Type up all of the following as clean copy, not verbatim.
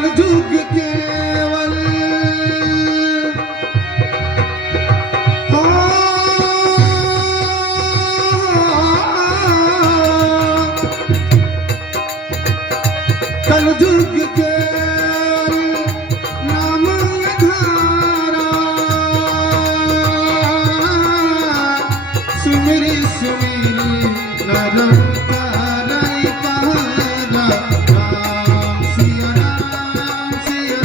कलयुग केवल कलयुग केवल नाम धारा सुमिरी सुमिरी नरम करई कहारा राम सिया राम सिया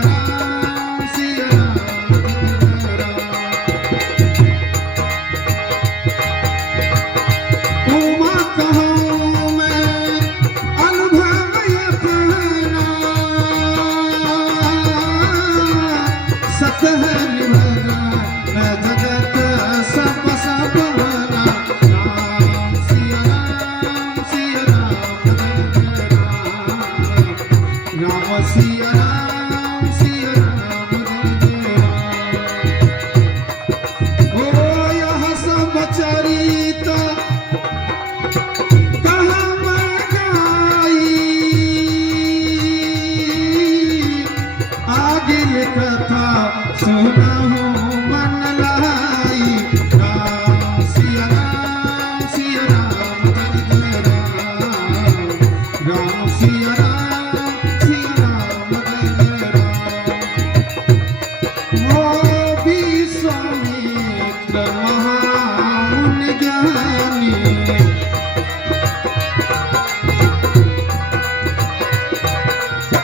राम सिया उमा कहूँ मैं अनुभव अपना सतहर भरा न जगत सब सपना राम सिया राम राम सिया राम ओ यह सब चरित कहाँ मैं गाई आगिल कथा सुना हूँ मन लाई राम सिया राम राम सिया राम वो विश्वामित्र महामुनि ज्ञानी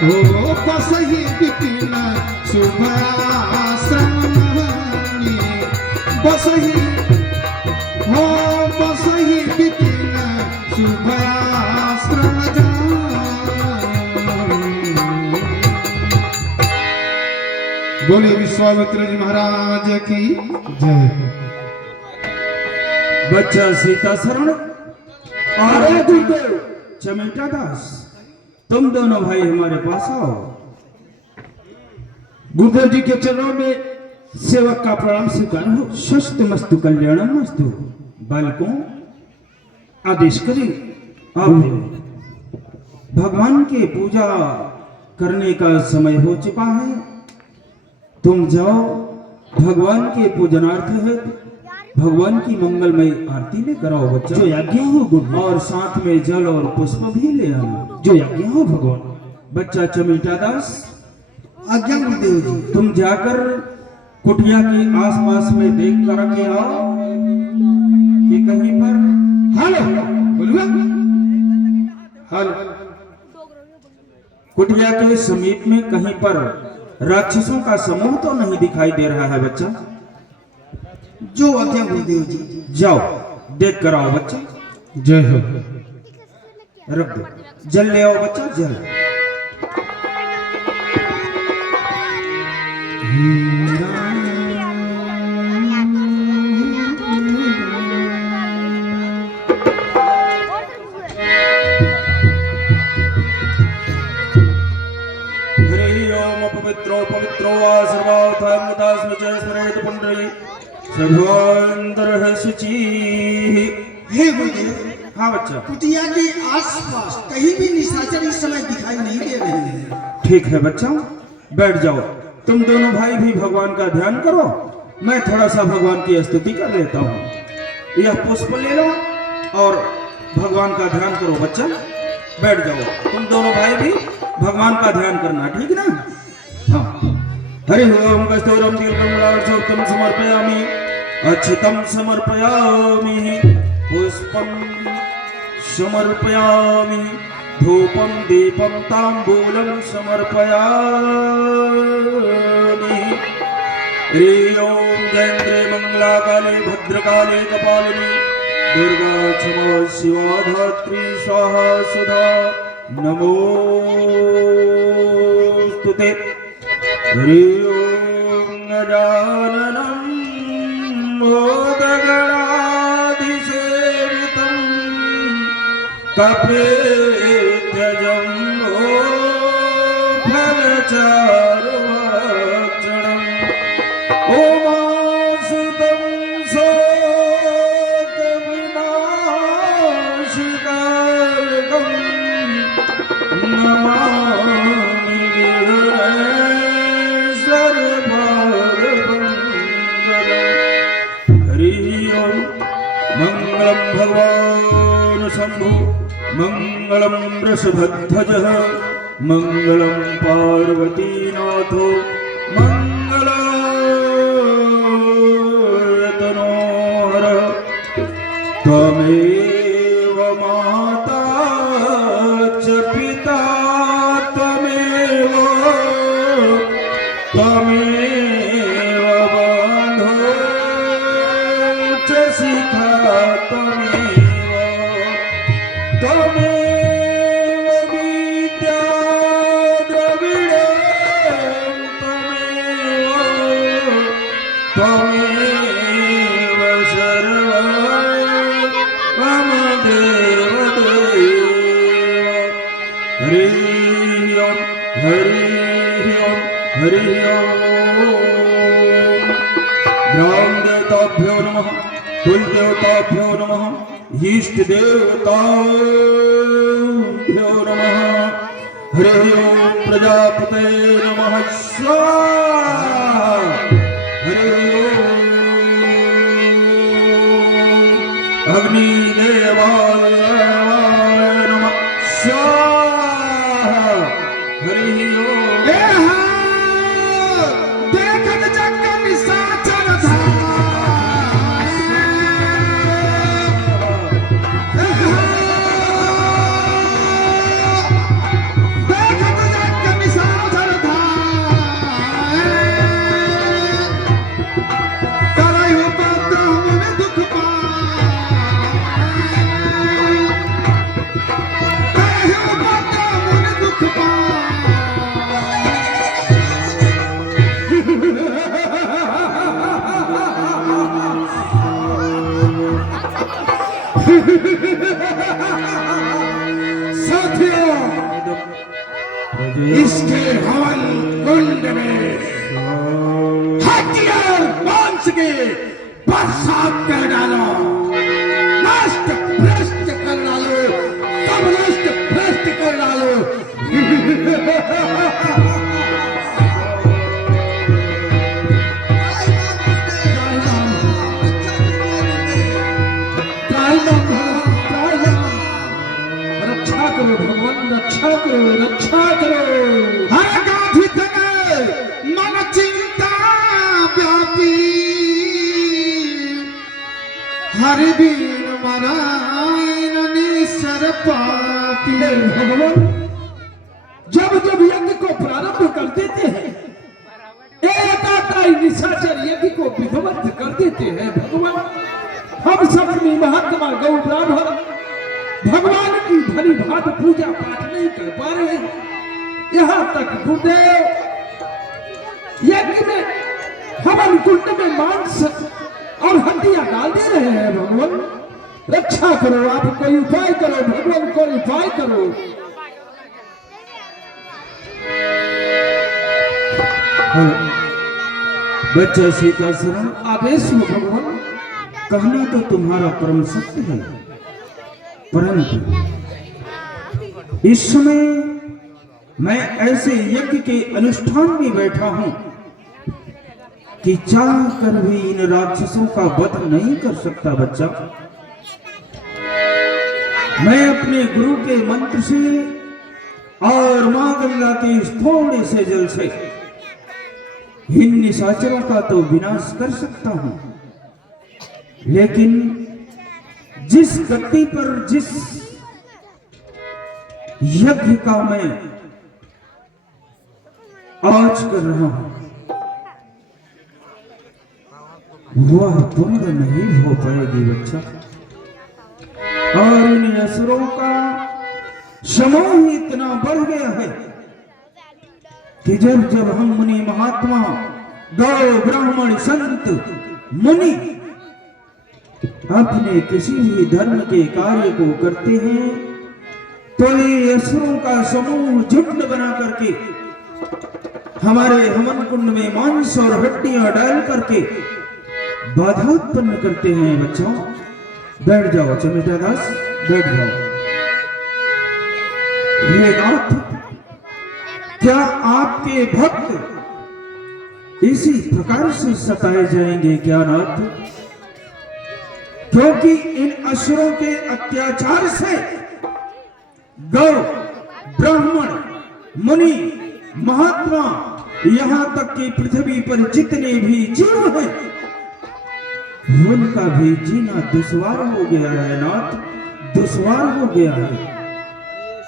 ओ बसहि विपिन शुभाश्रम मानी बसहि हो बसहि विपिन शुभाश्रम जानी। बोले विश्वामित्र जी महाराज की जय। बच्चा सीता शरण और गुरुदेव चमेटा दास, तुम दोनों भाई हमारे पास आओ। गुरुदेव जी के चरणों में सेवक का प्रणाम स्वीकार हो। स्वस्थ मस्तु कल्याणम मस्तु। बालकों, आदेश करें। आप भगवान के पूजा करने का समय हो चुका है, तुम जाओ भगवान के पूजनार्थ है भगवान की मंगलमय आरती लेकर आओ बच्चा। जो आज्ञा हो गुरु। और साथ में जल और पुष्प भी ले आना। जो आज्ञा हो भगवान। बच्चा चमेटा दास, आज्ञा गुरुदेव जी। तुम जाकर कुटिया के आसपास में देख कर के आओ कि कहीं पर हेलो बोलूँगा हेलो कुटिया के समीप में कहीं पर राक्षसों का समूह तो नहीं दिखाई दे रहा है बच्चा। जो आज्ञा गुरुदेव जी। जाओ देख कर आओ बच्चा। जय हो। रख दो, जल ले आओ बच्चा, जल। हरि ओम पवित्रो पवित्रो वा सर्वार्थामृतास्म च स्मरेत पुण्डरी सर्वांतर है शुचि। हे गुरुदेव। हाँ बच्चा। कुटिया के आसपास कहीं भी निशाचर इस समय दिखाई नहीं दे रहे हैं। ठीक है बच्चा, बैठ जाओ। तुम दोनों भाई भी भगवान का ध्यान करो, मैं थोड़ा सा भगवान की स्तुति कर लेता हूँ। यह पुष्प ले लो और भगवान का ध्यान करो बच्चा। बैठ जाओ, तुम दोनों भाई भी भगवान का ध्यान करना, ठीक ना? हाँ। हरि ओम कस्तूरम दीर्घम समर्पयामि अच्छितम समर्पयामि पुष्पम समर्पयामि धूपम दीपम तांबूलं समर्पयामि। हरि ओम जयन्द्रे मंगलाकाले भद्रकाले कपालिनी दुर्गा क्षमा शिवा धात्री स्वाहा सुधा नमोस्तुते। हरि ओम गजाननं मोदगणाधिसेवितं कपेत्यजं फलचारुभक्षणम् उमासुतं शोकविनाशकारकं भगवान शंभु मंगलम वृषभध्वजः मंगलम पार्वतीनाथो मंगलायतनोहर त्वमेव माता च पिता त्वमेव बन्धो च शिखा त्वमेव विद्या द्रविणं त्वमेव सर्वं मम देवदेव हरि ओम ग्राम देवताभ्यो नमः कुल देवताभ्यो नमः इष्ट देवताभ्यो नमः हरि ओम प्रजापते नमः स्वाहा हरि ओम अग्निदेवाय नमः स्वाहा हरि ओम देखत जग निशाचर धाम देखत जग निशाचर धाम करहु पत्र मन दुख करहु पत्र मन दुख साथियों इसके हवन कुंड में हथियार मांस के बरसात कर डालो नष्ट भ्रष्ट कर डालो सब नष्ट भ्रष्ट कर डालो रक्षा करो भगवान रक्षा करो हर गांधी तने मन चिंता व्यापी हर बीन मनाइन निसर पापी भगवान जब जब यज्ञ को प्रारंभ कर देते हैं एकाताई निशाचर यज्ञ को विध्वंस कर देते हैं भगवान हम सब महात्मा गौ ब्राह्मण भगवान की भली भात पूजा पाठ नहीं कर पा रहे हैं यहाँ तक गुरुदेव यज्ञ में हवन कुंड में मांस और हड्डियां डाल दे रहे हैं भगवान रक्षा करो आप कोई उपाय करो भगवान कोई उपाय करो बच्चा सीता शरण आदेश हो भगवान कहना तो तुम्हारा परम सत्य है परंतु इस समय मैं ऐसे यज्ञ के अनुष्ठान में बैठा हूं कि चाह कर भी इन राक्षसों का वध नहीं कर सकता बच्चा मैं अपने गुरु के मंत्र से और मां गंगा के इस थोड़े से जल से इन निशाचरों का तो विनाश कर सकता हूं लेकिन जिस गति पर जिस यज्ञ का मैं आज कर रहा हूं वह पूर्ण नहीं हो पाएगी बच्चा और इन असुरों का समूह इतना बढ़ गया है कि जब जब हम मुनि महात्मा गौ ब्राह्मण संत मुनि अपने किसी भी धर्म के कार्य को करते हैं तो ये असुरों का समूह झुंड बना करके हमारे हवन कुंड में मांस और हड्डियां डाल करके बाधा उत्पन्न करते हैं बच्चों बैठ जाओ चमेटा दास बैठ जाओ हे नाथ क्या आपके भक्त इसी प्रकार से सताए जाएंगे क्या नाथ क्योंकि इन असुरों के अत्याचार से गौ, ब्राह्मण, मुनि, महात्मा, यहाँ तक कि पृथ्वी पर जितने भी जीव हैं उनका भी जीना दुश्वार हो गया है नाथ, दुश्वार हो गया है।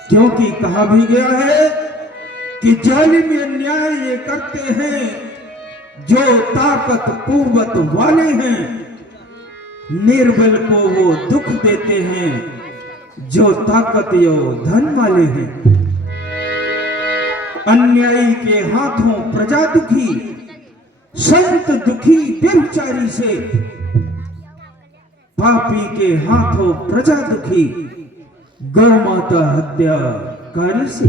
क्योंकि कहा भी गया है कि जालिम अन्याय ये करते हैं जो ताकत कुव्वत वाले हैं, निर्बल को वो दुख देते हैं जो ताकत यो धन वाले हैं। अन्यायी के हाथों प्रजा दुखी, संत दुखी व्यभिचारी से, पापी के हाथों प्रजा दुखी, गौ माता हत्याकारी से।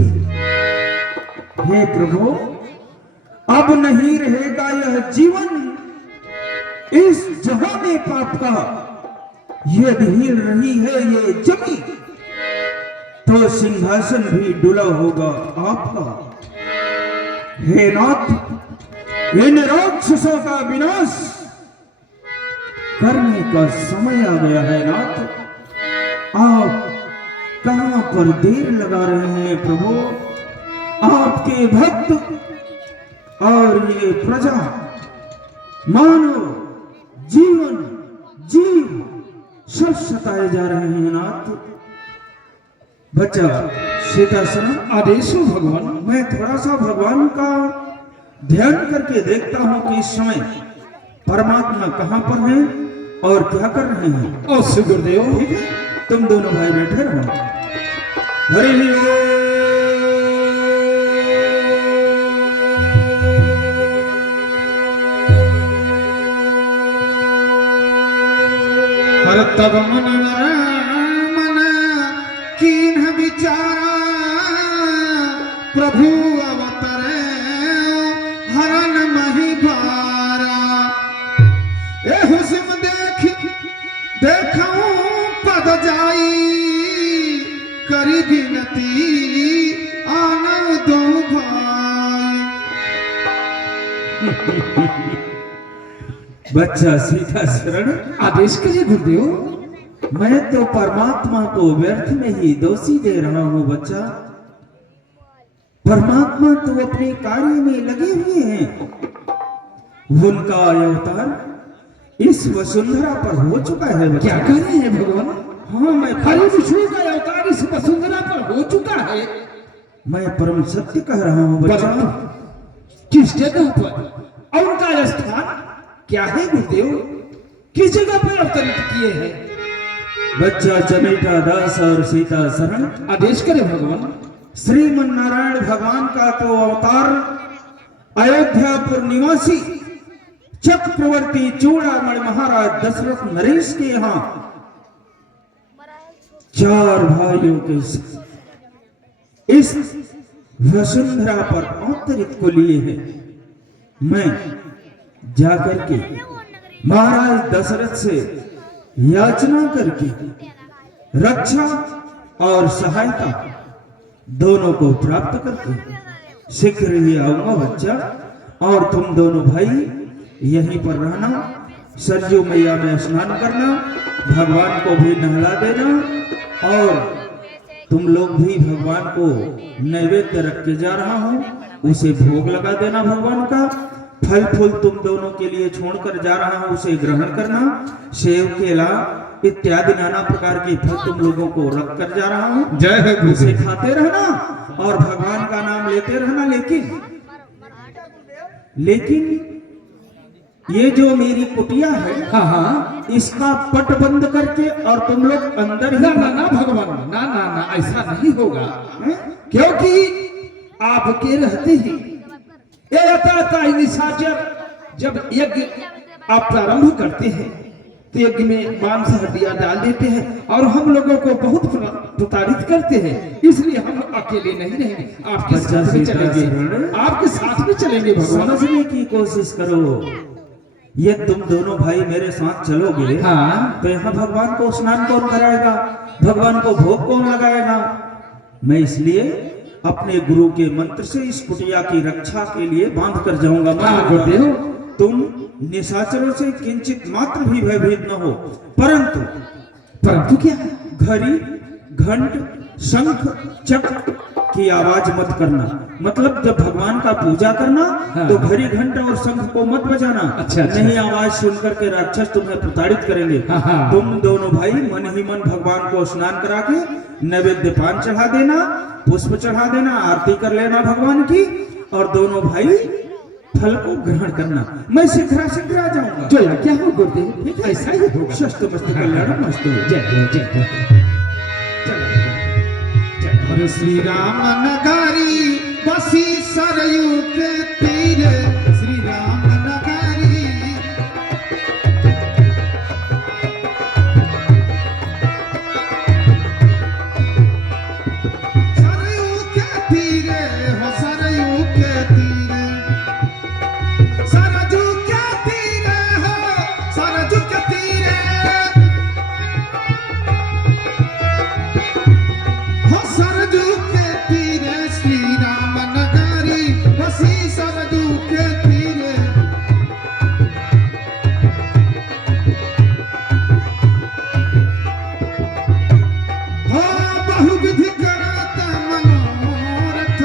हे प्रभु, अब नहीं रहेगा यह जीवन इस जहां में पाप का। यदि हिल रही है ये जमी तो सिंहासन भी डुला होगा आपका। हे नाथ, इन राक्षसों का विनाश करने का समय आ गया है नाथ। आप कहां पर देर लगा रहे हैं प्रभु? आपके भक्त और ये प्रजा, मानव जीवन जीव सब सताए जा रहे हैं नाथ। बच्चा सीता शरण आदेश हो भगवान। मैं थोड़ा सा भगवान का ध्यान करके देखता हूं कि इस समय परमात्मा कहां पर हैं और क्या कर रहे हैं। और श्री गुरुदेव, ठीक है, तुम दोनों भाई बैठे रहो। हरि हर तब मुनिवर मन कीन्ह विचारा, प्रभु अवतरे हरन मही भारा। ए हुस्म देखूं पद जाई, करी बिनती आनव दो भाई। बच्चा सीता शरण आदेश कीजिए गुरुदेव। मैं तो परमात्मा को व्यर्थ में ही दोषी दे रहा हूं बच्चा। परमात्मा तो अपने कार्य में लगे हुए हैं। उनका अवतार इस वसुंधरा पर हो चुका है बच्चा। क्या कह रहे हैं भगवान? हाँ, मैं हरि विष्णु का अवतार इस वसुंधरा पर हो चुका है। परम सत्य कह रहा हूं बच्चा। किस जगह पर और उनका स्थान क्या है गुरुदेव? किस जगह पर अवतरित किए हैं? बच्चा जनेता दास और सीता शरण, आदेश करें भगवान। श्रीमन नारायण भगवान का तो अवतार अयोध्यापुर निवासी चक्रवर्ती चूड़ामणि महाराज दशरथ नरेश के यहाँ 4 भाइयों के साथ इस वसुंधरा पर अवतरित को लिए हैं। मैं जाकर के महाराज दशरथ से याचना करके रक्षा और सहायता दोनों को प्राप्त करके शीघ्र ही आऊंगा बच्चा। और तुम दोनों भाई यहीं पर रहना, सरजू मैया में स्नान करना, भगवान को भी नहला देना और तुम लोग भी भगवान को नैवेद्य रख के जा रहा हूं, उसे भोग लगा देना। भगवान का फल फूल तुम दोनों के लिए छोड़कर जा रहा हूं, उसे ग्रहण करना। सेव, केला इत्यादि नाना प्रकार के फल तुम लोगों को रख कर जा रहा हूं, जय है गुरु। उसे खाते रहना और भगवान का नाम लेते रहना। लेकिन ये जो मेरी कुटिया है, हाँ हाँ, इसका पट बंद करके और तुम लोग अंदर ही ना ना ना भगवान, ना ना ना, ऐसा नहीं होगा। क्योंकि आपके रहते ही ये रहता निशाचर जब यज्ञ आप प्रारंभ करते हैं तो यज्ञ में मांस हड्डियां डाल देते हैं और हम लोगों को बहुत प्रताड़ित करते हैं। इसलिए हम अकेले नहीं रहेंगे, आपके साथ में चलेंगे, आपके साथ में चलेंगे। भगवान समझने की कोशिश करो। ये तुम दोनों भाई मेरे साथ चलोगे, हाँ, तो यहाँ भगवान को स्नान कौन कराएगा, भगवान को भोग कौन लगाएगा? मैं इसलिए अपने गुरु के मंत्र से इस कुटिया की रक्षा के लिए बांध कर जाऊंगा। गुरुदेव, तुम निशाचरों से किंचित मात्र भी भयभीत न हो, परंतु परंतु क्या? घड़ी, घंट, शंख, चक्र की आवाज मत करना। मतलब जब भगवान का पूजा करना हाँ। तो घड़ी, घंट और शंख को मत बजाना। अच्छा, अच्छा। नहीं आवाज सुनकर के राक्षस तुम्हें प्रताड़ित करेंगे। हाँ, हाँ। तुम दोनों भाई मन ही मन भगवान को स्नान करा के नैवेद्य पान चढ़ा देना, पुष्प चढ़ा देना, आरती कर लेना भगवान की, और दोनों भाई फल को ग्रहण करना। मैं शीघ्र शीघ्र आ जाऊंगा। जो क्या हो गुरुदेव, ऐसा ही होगा। शस्त्र मस्त कल्याण मस्त हो। जय हो, जय हो। और श्री राम नगारी बसी सरयू के तीरे, श्री राम नगारी सरयू के तीरे हो, सरयू के तीरे, सरजू के तीरे हो, सरजू के तीरे हो, सरजू के तीरे श्री राम नगरी बसी सरजू के तीरे। हो बहुविधि करत मनोरथ,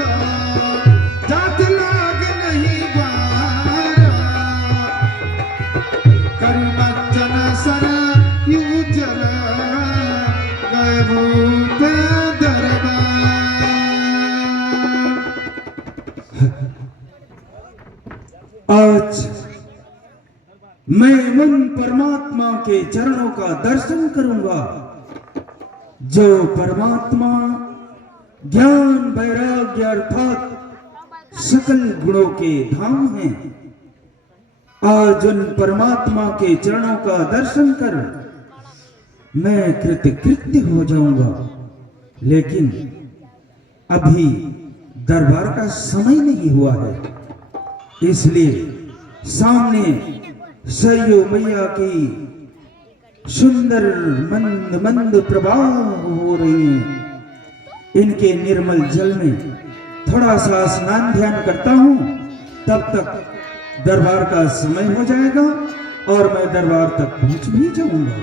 जात लाग नहीं बारा, करि बच्चन सर यूजल गए भूप दरबार। आज मैं उन परमात्मा के चरणों का दर्शन करूंगा जो परमात्मा ज्ञान वैराग्य अर्थात सकल गुणों के धाम हैं। आज उन परमात्मा के चरणों का दर्शन कर मैं कृतकृत्य हो जाऊंगा, लेकिन अभी दरबार का समय नहीं हुआ है, इसलिए सामने सरयू मैया की सुंदर मंद मंद प्रवाह हो रही है। इनके निर्मल जल में थोड़ा सा स्नान ध्यान करता हूं, तब तक दरबार का समय हो जाएगा और मैं दरबार तक पहुंच भी जाऊंगा।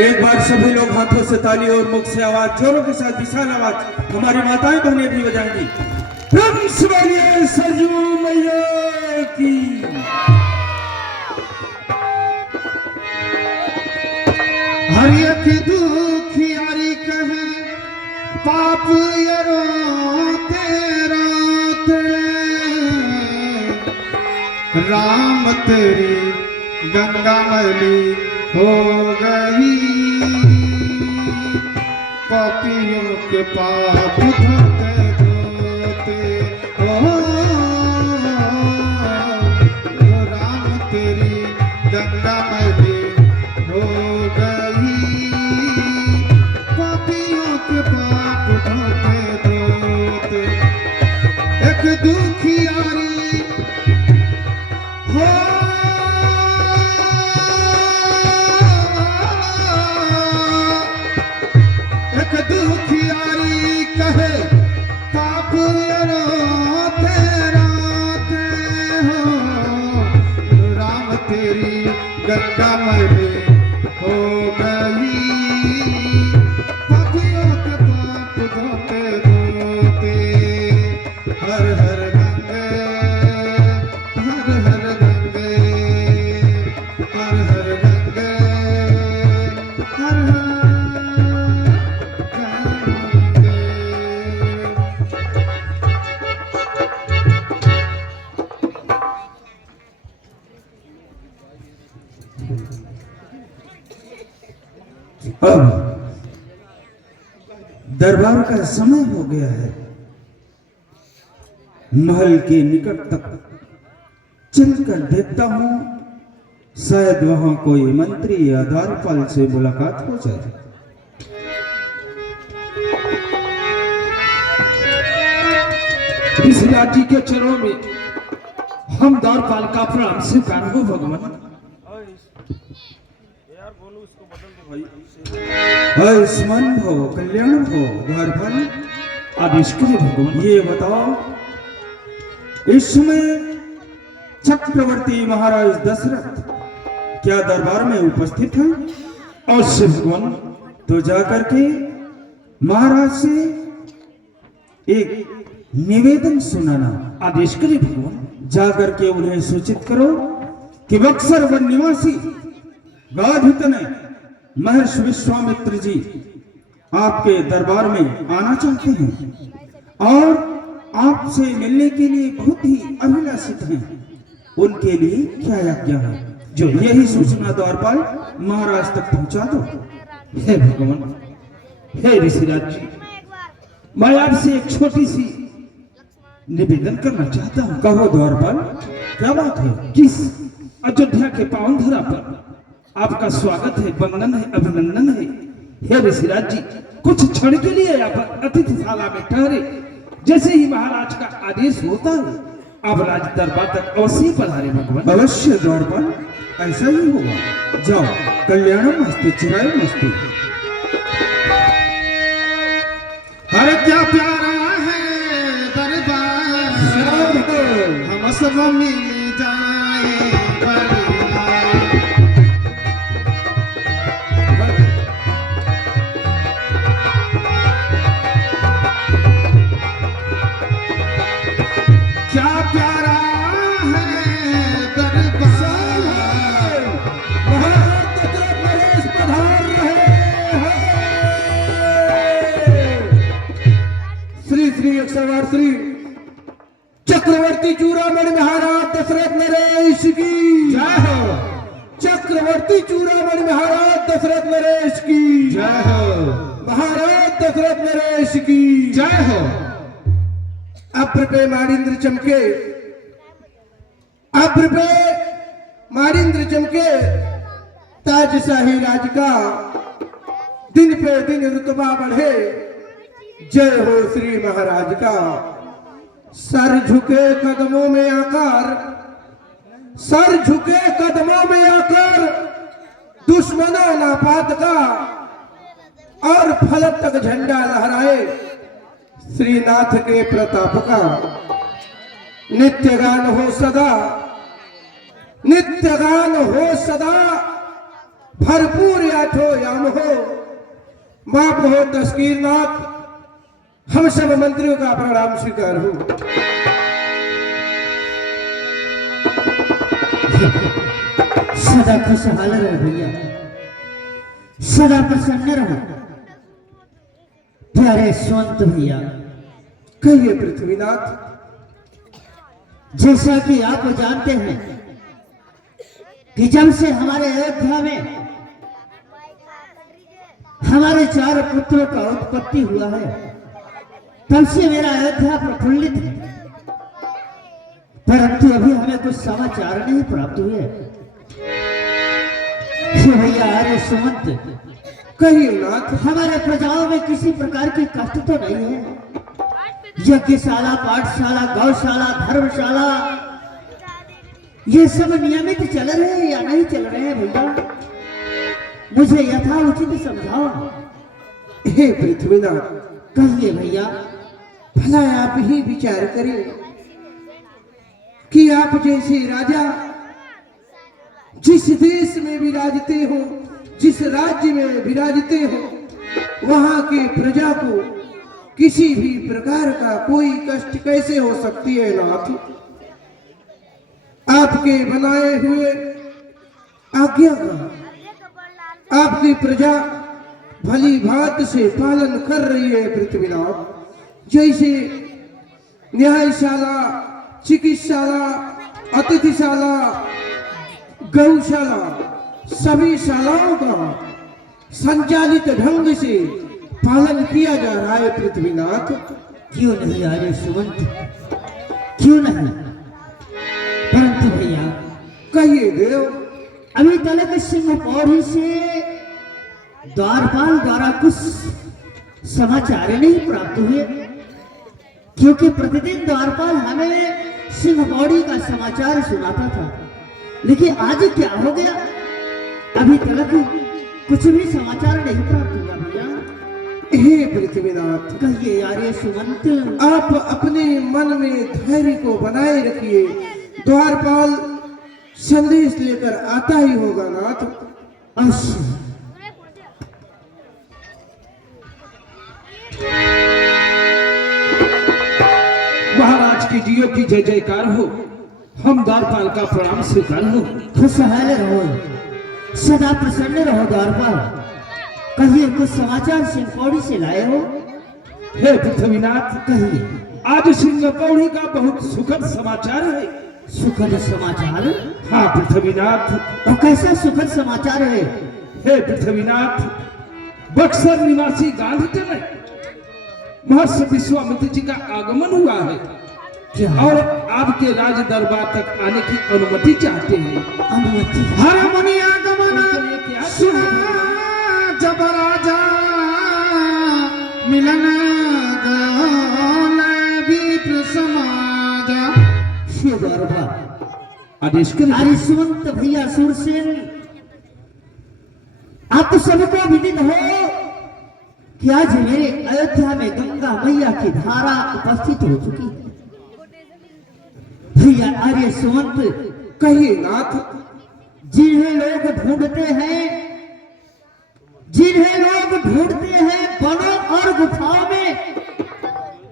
एक बार सभी लोग हाथों से ताली और मुख से आवाज, जोरों के साथ विशाल आवाज हमारी माताएं बहनें भी बजाएंगी। ब्रह्म शिवाय सरयू मैया की। हरि अख दुखियारी कहे पाप यरो तेरा राम तेरी गंगा मैली हो गई, पापियों के पाप धोते धोते हो, राम तेरी गंगा मैली हो गई, पापियों के पाप धोते धोते। एक दुखियारी हो दुखियारी कहे पाप रोते रोते हो, राम तेरी गंगा मैली हो गई, पापियों के पाप धोते धोते। हर हर गंगे, हर हर गंगे, हर हर गंगे, हर हर अब दरबार का समय हो गया है। महल के निकट तक चलकर देखता हूं, शायद वहां कोई मंत्री या द्वारपाल से मुलाकात हो जाए। इस लाठी के चरणों में हम द्वारपाल का प्रणाम स्वीकार हो भगवान। आयुष्मान भव कल्याण भव द्वारपाल। आदेश करिए भगवान। ये बताओ, इस समय चक्रवर्ती महाराज दशरथ क्या दरबार में उपस्थित हैं? अवश्य भगवान। तो जाकर के महाराज से एक निवेदन सुनाना। आदेश करिए भगवान। जाकर के उन्हें सूचित करो कि बक्सर वन निवासी गाधित ने महर्षि विश्वामित्र जी आपके दरबार में आना चाहते हैं और आपसे मिलने के लिए बहुत ही अभिलाषित हैं। उनके लिए क्या आज्ञा है? जो यही सूचना द्वारपाल महाराज तक पहुंचा दो। हे भगवान, हे ऋषिराज जी, मैं आपसे एक छोटी सी निवेदन करना चाहता हूँ। कहो द्वारपाल, क्या बात है? किस अयोध्या के पावन धरा पर आपका स्वागत है, वंदन है, अभिनंदन है। हे ऋषिराज जी, कुछ क्षण के लिए यहाँ पर अतिथिशाला में ठहरे। जैसे ही महाराज का आदेश होता है आप राज दरबार तक अवश्य पधारे भगवान। अवश्य द्वारपाल, ऐसा ही होगा। जाओ, कल्याणम मस्तु चिराय मस्तु। हर क्या प्यारा है दरबार, हम सब मिल जाए क्या प्यारा है दरबार, महाराज दशरथ नरेश पधार रहे हैं। श्री श्री अक्षरवार श्री चक्रवर्ती चूड़ामणि महाराज दशरथ नरेश की जय हो। चक्रवर्ती चूड़ामणि महाराज दशरथ नरेश की जय हो। महाराज दशरथ नरेश की जय हो। अभ्र पे मारिंद्र चमके, अभ्र पे मारिंद्र चमके, ताजशाही राज का दिन पे दिन रुतबा बढ़े। जय हो श्री महाराज का। सर झुके कदमों में आकर, सर झुके कदमों में आकर, दुश्मनों नापात का और फलक तक झंडा लहराए श्रीनाथ के प्रताप का। नित्य गान हो सदा, नित्य गान हो सदा, भरपूर आठो याम हो, माप हो तस्कीरनाथ। हम सब मंत्रियों का प्रणाम स्वीकार हो। सदा खुशहाल रहो भैया, सदा प्रसन्न रहो प्यारे स्वंत भैया। कहिए पृथ्वीनाथ। जैसा कि आप जानते हैं कि जब से हमारे अयोध्या में हमारे 4 पुत्रों का उत्पत्ति हुआ है, तब से मेरा अयोध्या प्रफुल्लित है। परंतु अभी हमें कुछ समाचार नहीं प्राप्त हुए। भैया अरे सुमंत, कहिए नाथ। हमारे प्रजाओं में किसी प्रकार की कष्ट तो नहीं है? यज्ञशाला, पाठशाला, गौशाला, धर्मशाला, ये सब नियमित चल रहे हैं या नहीं चल रहे हैं भैया? मुझे यथाउचित समझाओ। हे पृथ्वीनाथ, कहिए भैया। भला आप ही विचार करें कि आप जैसे राजा जिस देश में विराजते हो, जिस राज्य में विराजते हो, वहां के प्रजा को किसी भी प्रकार का कोई कष्ट कैसे हो सकती है नाथ? आपके बनाए हुए आज्ञा का आपकी प्रजा भली भांति से पालन कर रही है पृथ्वीनाथ। जैसे न्यायशाला, चिकित्साला, अतिथिशाला, गौशाला, सभी शालाओं का संचालित ढंग से पालन किया जा रहा है पृथ्वीनाथ। क्यों नहीं आर्य सुमंत, क्यों नहीं? परंतु भैया कहिए देव। अभी तक सिंह पौड़ी से द्वारपाल द्वारा कुछ समाचार नहीं प्राप्त हुए, क्योंकि प्रतिदिन द्वारपाल हमें सिंह पौड़ी का समाचार सुनाता था। लेकिन आज क्या हो गया? अभी तक कुछ भी समाचार नहीं प्राप्त हुआ भैया। हे पृथ्वीनाथ, कहिए आर्य सुमंत। आप अपने मन में धैर्य को बनाए रखिए, द्वारपाल संदेश लेकर आता ही होगा नाथ। अवश्य। महाराज की जियो की जय जयकार हो, हम द्वारपाल का प्रणाम स्वीकार हो। खुशहाल रहो, सदा प्रसन्न रहो द्वारपाल। कहिए कुछ समाचार सिंहपौड़ी से लाए हो? हे पृथ्वीनाथ, कहिए। आज सिंहपौड़ी का बहुत सुखद समाचार है। सुखद समाचार? हाँ पृथ्वीनाथ। और कैसा सुखद समाचार है? हे पृथ्वीनाथ, बक्सर निवासी गांधी में महर्षि विश्वामित्र जी का आगमन हुआ है क्या? और आपके राज दरबार तक आने की अनुमति चाहते हैं। अनुमति? हर मुनि आगमन सुना, जब राजा मिलन गए विप्र समाजा। शिव द्वारपाल आदेश करें। अरे सुमंत भैया सूरसेन, आप सबको विदित हो कि आज मेरे अयोध्या में गंगा मैया की धारा उपस्थित हो चुकी है। भैया आर्य सुमंत, कहिए नाथ। जिन्हें लोग ढूंढते हैं, जिन्हें लोग ढूंढते हैं वनों और गुफाओं में,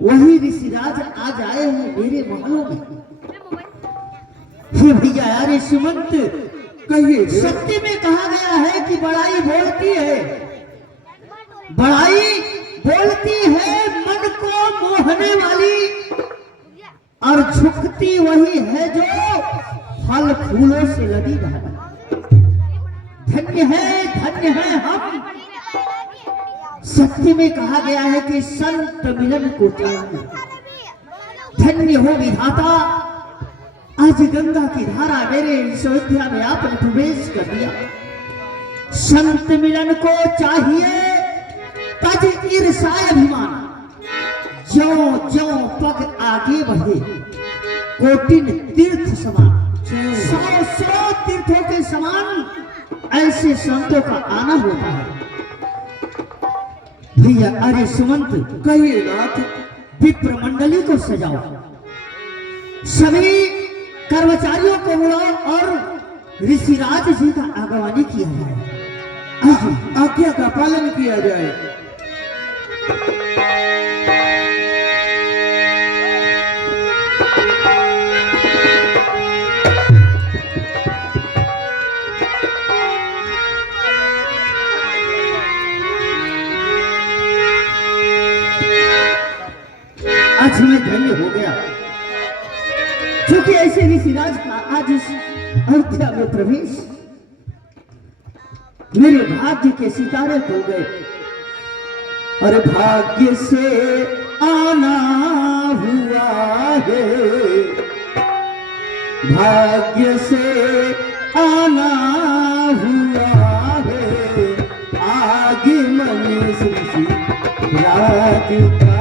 वही ऋषिराज आज आए हैं मेरे महलों में। हे भैया आर्य सुमंत, कहिए। सत्य में कहा गया है कि बड़ाई बोलती है, बड़ाई बोलती है मन को मोहने वाली, और झुकती वही है जो फल फूलों से लदी धारा। धन्य है हम। सत्य में कहा गया है कि संत मिलन को त्याग। धन्य हो विधाता, आज गंगा की धारा मेरे अयोध्या में आपने प्रवेश कर दिया। संत मिलन को चाहिए तज ईर्षाय अभिमान, जो जो पग आगे बढ़े कोटिन तीर्थ समान, 100 तीर्थों के समान ऐसे संतों का आना होता है। भैया अरे सुमंत, कहिए नाथ। विप्र मंडली को सजाओ, सभी कर्मचारियों को बुलाओ और ऋषिराज जी का आगवानी किया जाए। आज्ञा का पालन किया जाए। आज मैं धन्य हो गया क्योंकि ऐसे ऋषिराज का आज इस अयोध्या में प्रवेश। मेरे भाग्य के सितारे खुल गए, और भाग्य से आना हुआ है, भाग्य से आना हुआ है, आगे मन श्री राज का।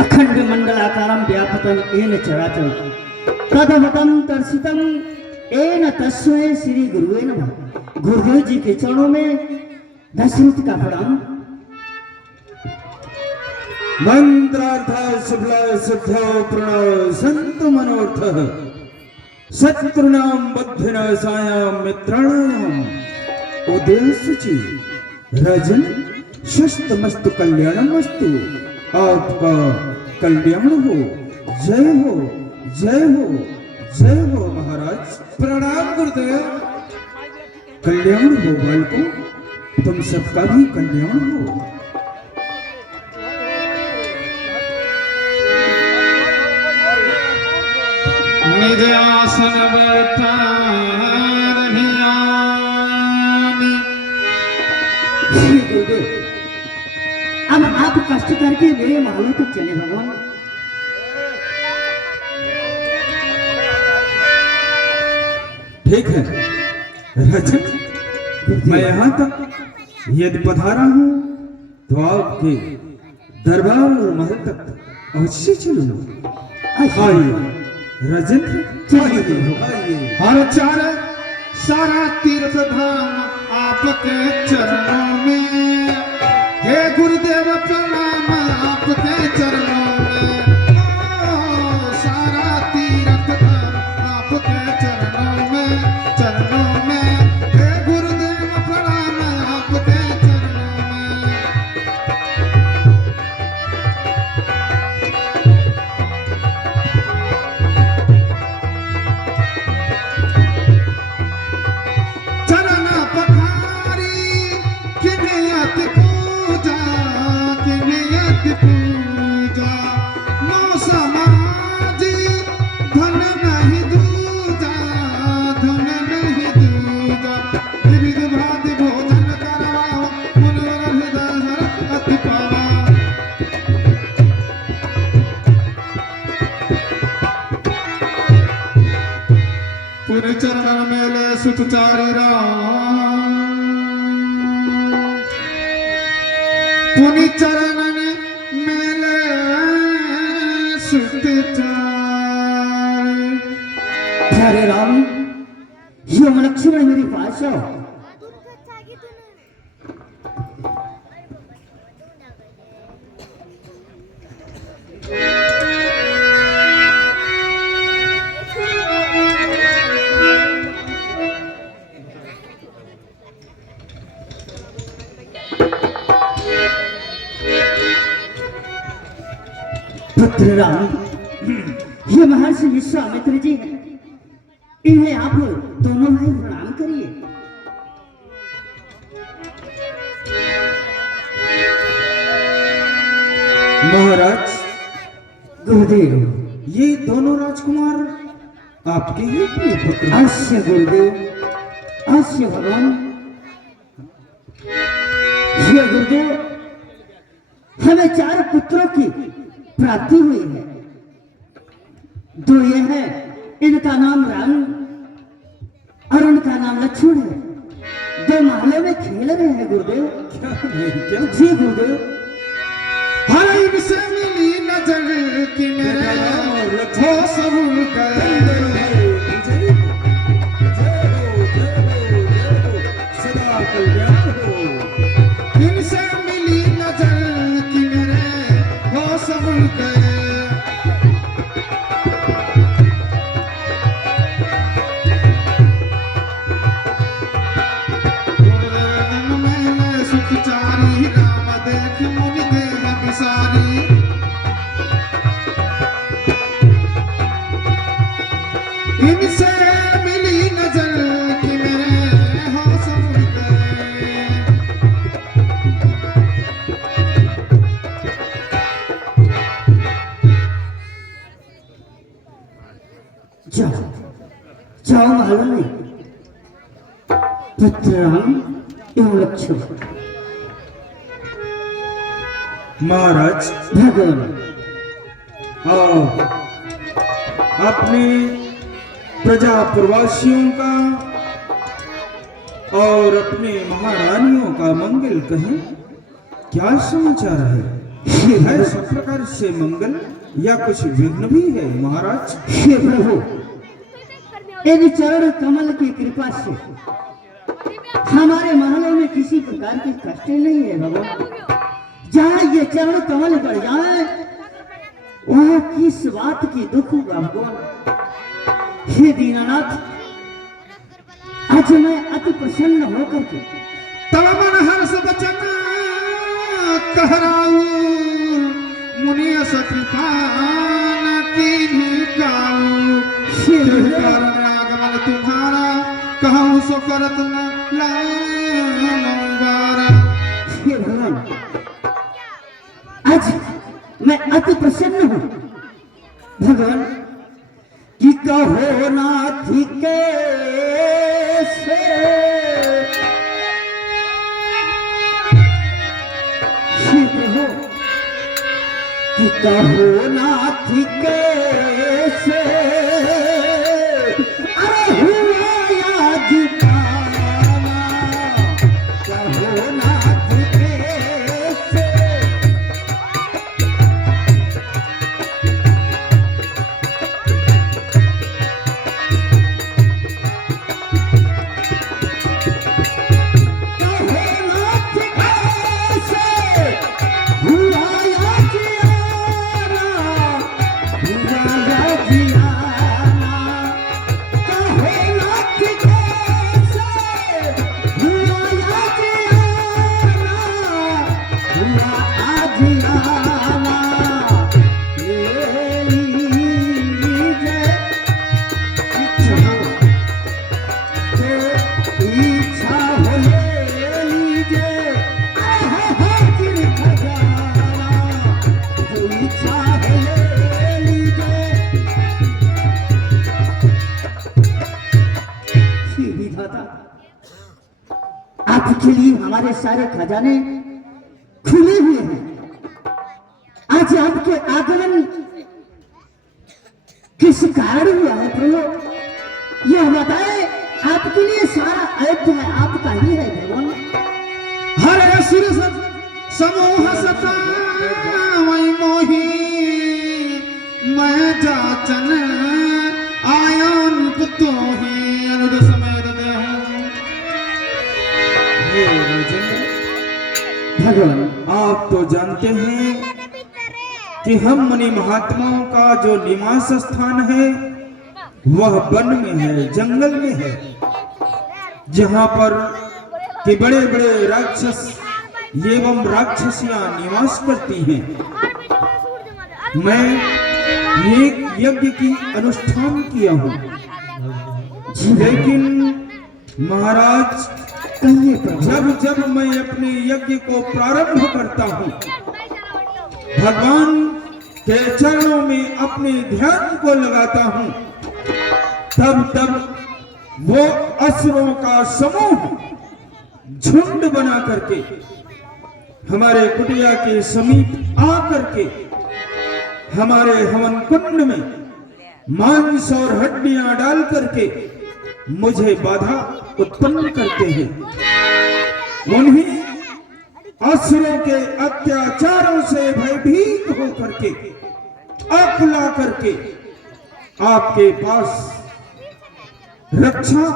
अखंड मंडलाकारं व्यापकं येन चराचरं तदवतं दर्शितं येन तस्मै श्री गुरुवे नमः। गुरुदेव जी के चरणों में दशरथ का प्रणाम। मंत्रार्थ शुभला सिद्ध प्रणव संत मनोर्थ शत्रुनां बद्धिन सायां मित्राणाम उदय शुचि रजन शस्तमस्तु कल्याणमस्तु। आपका कल्याण हो, जय हो, जय हो, जय हो महाराज। प्रणाम गुरुदेव। कल्याण हो बालको, तुम सबका भी कल्याण हो। निज आसन बैठा रहियानी। श्री गुरुदेव, अब आप कष्ट करके मेरे महलों तक चले भगवान। ठीक है रजत, मैं यहाँ तक यदि पधारा हूँ तो आपके दरबार और महल तक अवश्य चलूंगा। आइए रजत, आइए। हर चार सारा तीर्थ धाम आपके चरणों में। हे गुरुदेव प्रणाम आपके चरणों में। ओ, सारा तीर्थ धाम आपके चरणों में, चरणों में। हे गुरुदेव प्रणाम आपके चरणों में। चरण पखारी किनियत पूजा, किनियत पूजा। नो समाजी धन नहीं दूजा, धन नहीं दूजा। विविध भांति भोजन करवाओ, मुनिवर हृदय अति पावा। पुनि चरण मेले सुतचारी राम। पुनि चरण मेले सुतचारी। हरे राम, ये लक्ष्मण मेरे पास आओ। पुत्र राम, ये महर्षि विश्वामित्र जी हैं। इन्हें आप दोनों भाई प्रणाम करिए। महाराज, गुरुदेव, ये दोनों राजकुमार आपके ही प्रिय पुत्र हैं। अवश्य गुरुदेव, अवश्य भगवान। ये गुरुदेव, हमें 4 पुत्रों की प्राप्ति हुई है। 2 ये है, इनका नाम राम और उनका नाम लक्ष्मण है। 2 महलों में खेल रहे हैं गुरुदेव। क्या जी गुरुदेव। हर इनसे मिली नजर कि मेरे हो सबूर गए। सदा कल्याण हो। इनसे मिली नजर कि मेरे हो सबूर गए। गुरुदेव में सुखचारी राम देख मुनि देह विसारी। इनसे मिली नजर कि मेरे हो सबूर गए। जाओ जाओ महलों में। पुत्र राम एवं लक्ष्मण। महाराज, भगवान, आओ अपने प्रजा प्रवासियों का और अपने महारानियों का मंगल कहें। क्या समाचार है सब प्रकार से मंगल या कुछ विघ्न भी है महाराज? हे प्रभु, इन चरण कमल की कृपा से हमारे महलों में किसी प्रकार की कष्ट नहीं है भगवान। जहाँ ये चरण कमल बढ़ जाए वहाँ किस बात की दुख होगा भगवान। हे दीनानाथ, आज मैं अति प्रसन्न होकर के तब मन हर्ष बचन कहराऊ, मुनि अस कृपा न कीन्ही काऊ। कारण आगमन तुम्हारा कहूँ सो करत न लंबारा। हे भगवान, आज मैं अति प्रसन्न हूँ भगवान कि कहो नाथ कैसे हे प्रभु कि कहो नाथ कैसे अरे हुआ आज पाना, कहो नाथ कैसे आपके लिए हमारे सारे खजाने खुले हुए हैं। आज आपके आगमन किस कारण हुआ है प्रभु, यह बताए। आपके लिए सारा अयोध्या है आपका ही है भगवान। हरे असुर समूह सता वही मोही, मैं जाचन आया रूप तो ही अनुद समेत भगवान, आप तो जानते हैं कि हम मुनि महात्माओं का जो निवास स्थान है वह वन में है, जंगल में है, जहाँ पर कि बड़े बड़े राक्षस एवं राक्षसियां निवास करती हैं। मैं एक यज्ञ की अनुष्ठान किया हूँ, लेकिन महाराज जब जब मैं अपने यज्ञ को प्रारंभ करता हूँ, भगवान के चरणों में अपने ध्यान को लगाता हूँ, तब तब वो असुरों का समूह झुंड बना करके हमारे कुटिया के समीप आकर के हमारे हवन कुंड में मांस और हड्डियां डाल करके मुझे बाधा उत्पन्न करते हैं। उन्हीं असुरों के अत्याचारों से भयभीत होकर के अकुला करके आपके पास रक्षा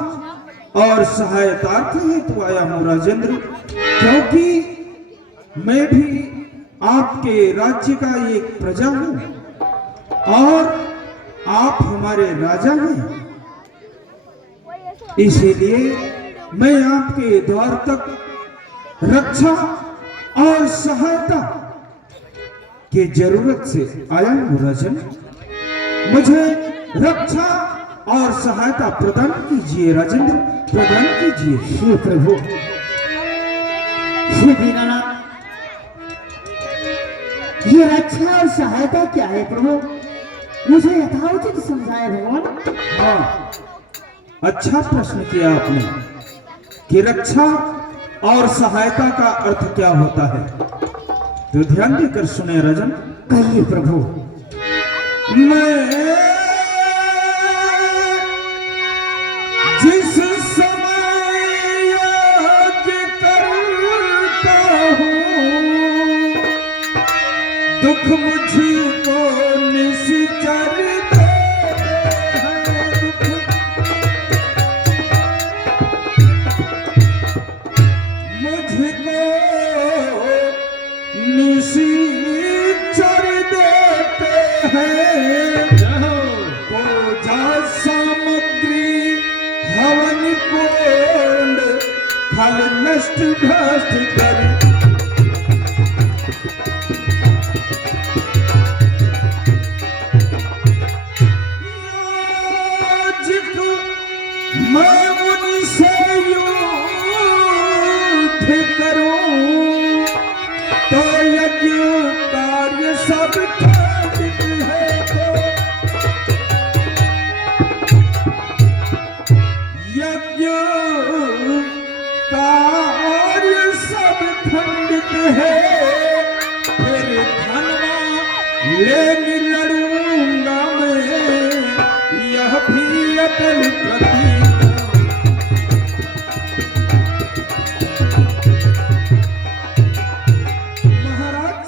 और सहायतार्थ हेतु आया हूं राजेंद्र, क्योंकि मैं भी आपके राज्य का एक प्रजा हूं और आप हमारे राजा हैं। इसीलिए मैं आपके द्वार तक रक्षा और सहायता की जरूरत से आया हूं राजन। मुझे रक्षा और सहायता प्रदान कीजिए राजेंद्र, प्रदान कीजिए। हे प्रभु, हे दीनानाथ, ये रक्षा और सहायता क्या है प्रभु, मुझे यथाउचित समझाए भगवान। हाँ, अच्छा प्रश्न किया आपने कि रक्षा और सहायता का अर्थ क्या होता है, तो ध्यान देकर सुने राजन। कहिए प्रभु। मैं जिस समय मुझको निश्चर देते हैं दुख। मुझको निश्चर देते हैं पूजा सामग्री हवन कुंड खल नष्ट भ्रष्ट कर। याजक मैं उनसे युद्ध करूं तो यज्ञ कार्य सब खंडित है तो। यज्ञ कार्य सब खंडित है फिर धनवा लेने लड़ूंगा मैं यह भी अटल प्रतिज्ञा। महाराज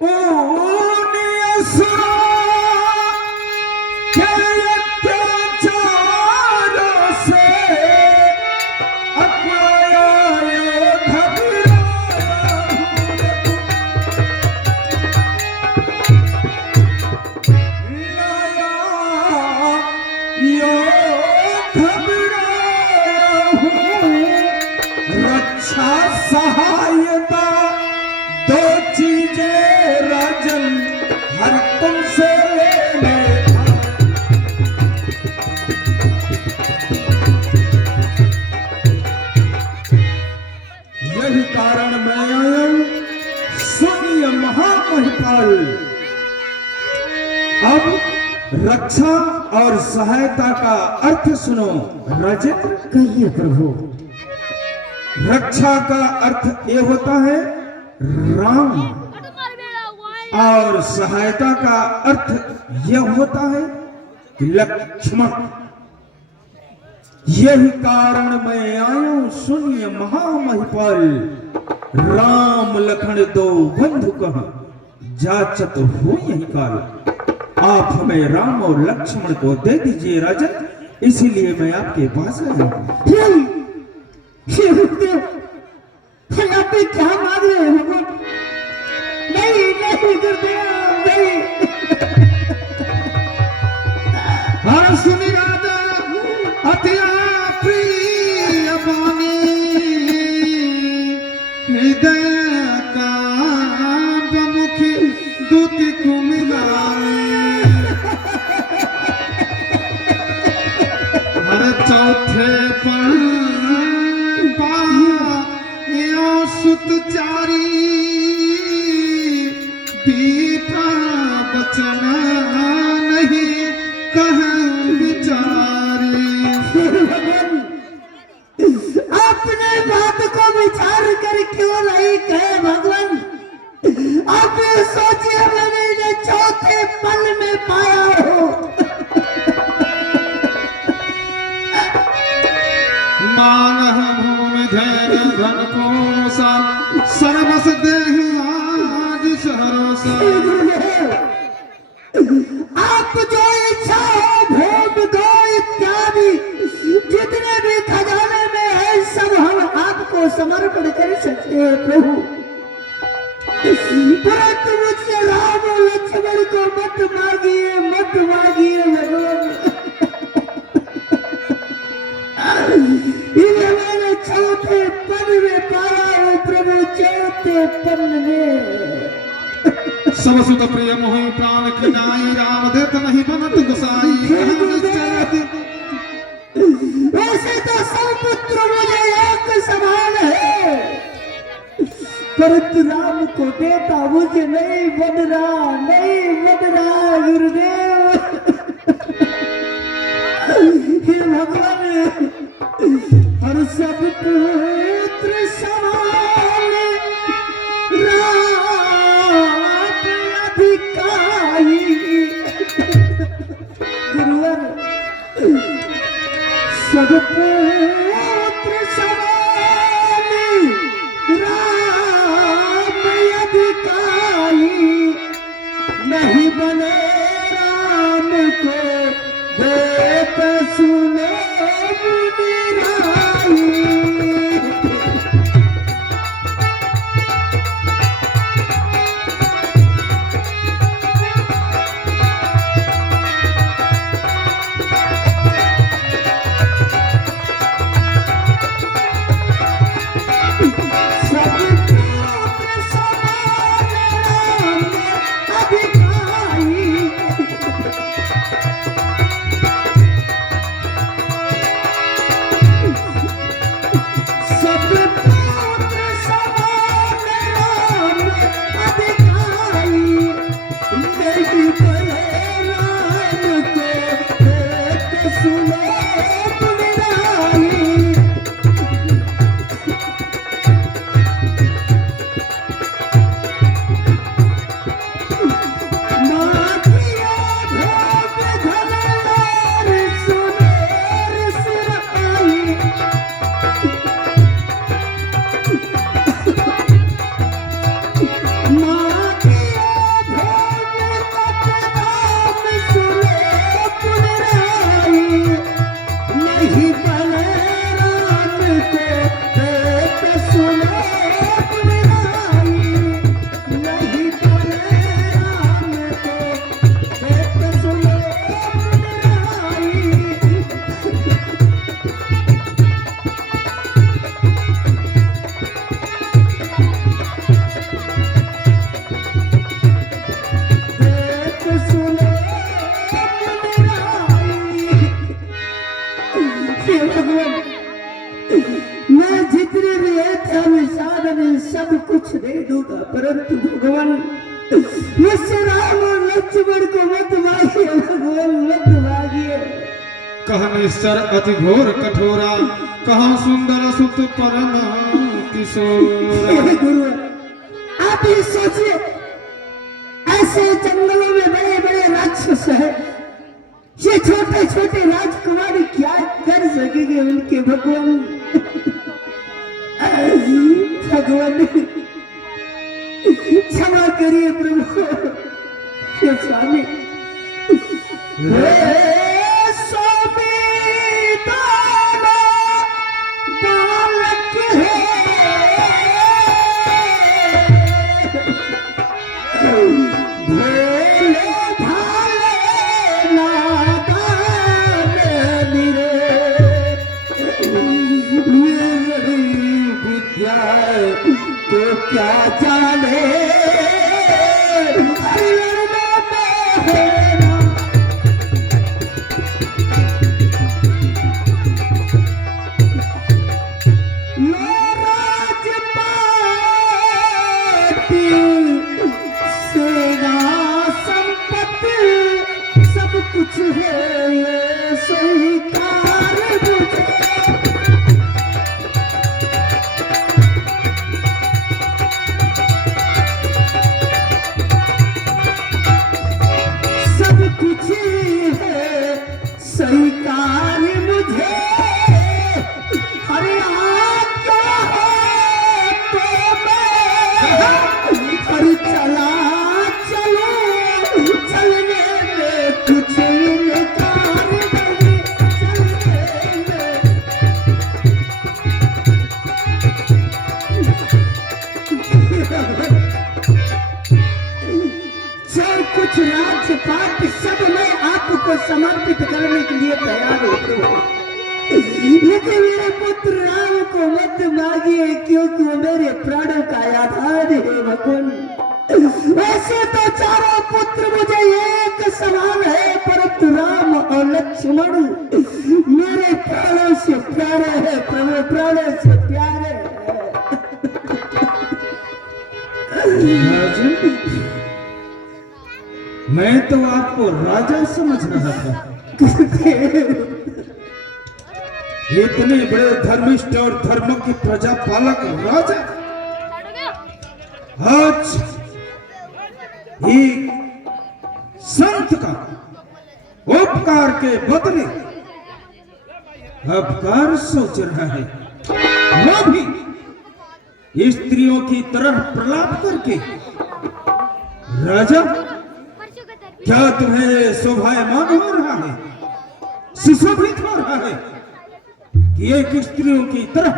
उन्हें असुरों के अत्याचारों से अक्वाया घबराया रक्षा सहायता दो चीजें राजन हर तुमसे लेने आए। यही कारण मैं आया सुनिए महामहिपाल। अब रक्षा और सहायता का अर्थ सुनो राजेंद्र। कहिए प्रभु। रक्षा का अर्थ ये होता है राम और सहायता का अर्थ यह होता है लक्ष्मण। यही कारण मैं आया सुनिए महामहिपाल। राम लखन दो बंधु कह जाचत हो यही काल। आप हमें राम और लक्ष्मण को दे दीजिए राजन, इसीलिए मैं आपके पास आया हूं। आप क्या मांग रहे हैं भगवान? नहीं नहीं गुरुदेव नहीं। हाँ सुनी राजा अतिया प्रिय बानी हृदय का प्रमुखी दूती को मिलाए। हर चौथे पर सुतचारी पीता बचन नहीं कह विचारी। अपने बात को विचार कर क्यों नहीं कहे भगवान? आप ये सोचिए मैंने इन्हें चौथे पल में पाया हो। मानह भूमि धैर्य धन कोसा सर्वस देहि आज सहरोसा। आप जो इच्छा हो भोग दो इत्यादि जितने भी खजाने में है सब हम आपको समर्पण कर सकते हैं प्रभु। परंतु मुझसे राम और लक्ष्मण को मत मांगिए भगवान। इन्हें मैंने चौथे पल में पाया है प्रभु, चौथे पल में। सब सुत प्रिय मोहि प्राण की नाई राम देत नहीं बनत गुसाई। वैसे तो सब पुत्र मुझे एक समान है, परंतु राम को देता मुझे नहीं बन रहा गुरुदेव। हे भगवान हर सब पुत्र समान राम अधिकारी। गुरुवर सब पुत्र समान राम अधिकारी। धन साधन सब कुछ दे दूंगा, परंतु भगवान मुझसे राम और लक्ष्मण को मत मांगिए, भगवान मत मांगिए। कह निश्चर अति घोर कठोरा, कहा सुंदर सुत परम किशोर। हे गुरु, आप ये सोचिए, ऐसे जंगलों में बड़े बड़े राक्षस है, ये छोटे छोटे राजकुमार क्या कर सकेंगे उनके भगवान? भगवान क्षमा करिए प्रभु, हे स्वामी। बालक है भोले भाले नादान निरे, मेरी विद्या तो क्या जाने कुछ है ये स्वीकार मुझे। सब कुछ है स्वीकार मुझे, अरे आज्ञा है तो मैं अरे चला चलो, चलने में कुछ इनकार नहीं, चलने में। जो कुछ राजपाट सब मैं आपको समर्पित करने के लिए तैयार हूँ, लेकिन मेरे पुत्र राम को मत मांगिए, क्योंकि वो मेरे प्राणों का आधार है भगवान। वैसे तो चारों पुत्र मुझे एक समान है, परंतु राम और लक्ष्मण मेरे प्राणों से प्यारे है प्रभु, प्राणों से प्यारे है। मैं तो आपको राजा समझ रहा था, इतने बड़े धर्मिष्ठ और धर्म की प्रजा पालक राजा आज एक संत का उपकार के बदले अपकार सोच रहा है, वो भी स्त्रियों की तरह प्रलाप करके। राजा, क्या तुम्हें शोभायमान हो रहा है, सुशोभित हो रहा है कि एक स्त्रियों की तरह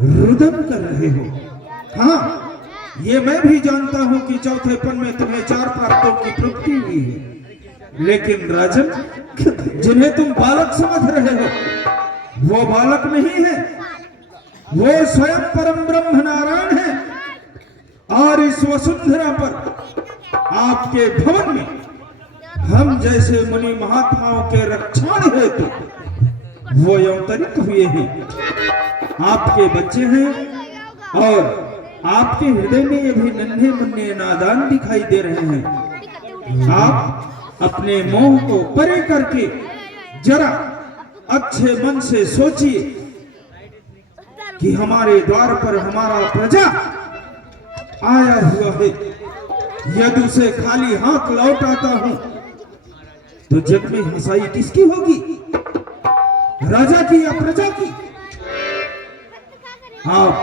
रुदन कर रहे हो? हाँ, ये मैं भी जानता हूं कि चौथेपन में तुम्हें 4 प्राप्तों की प्राप्ति हुई है, लेकिन राजन, जिन्हें तुम बालक समझ रहे हो वो बालक नहीं है, वो स्वयं परम ब्रह्म नारायण है। और इस वसुंधरा पर आपके भवन में हम जैसे मुनि महात्माओं के रक्षण हेतु वो अवतरित हुए हैं। आपके बच्चे हैं और आपके हृदय में ये भी नन्हे मुन्ने नादान दिखाई दे रहे हैं। आप अपने मोह को परे करके जरा अच्छे मन से सोचिए कि हमारे द्वार पर हमारा प्रजा आया हुआ है, यदि उसे खाली हाथ लौट आता हूं तो जग में हंसाई किसकी होगी, राजा की या प्रजा की? आप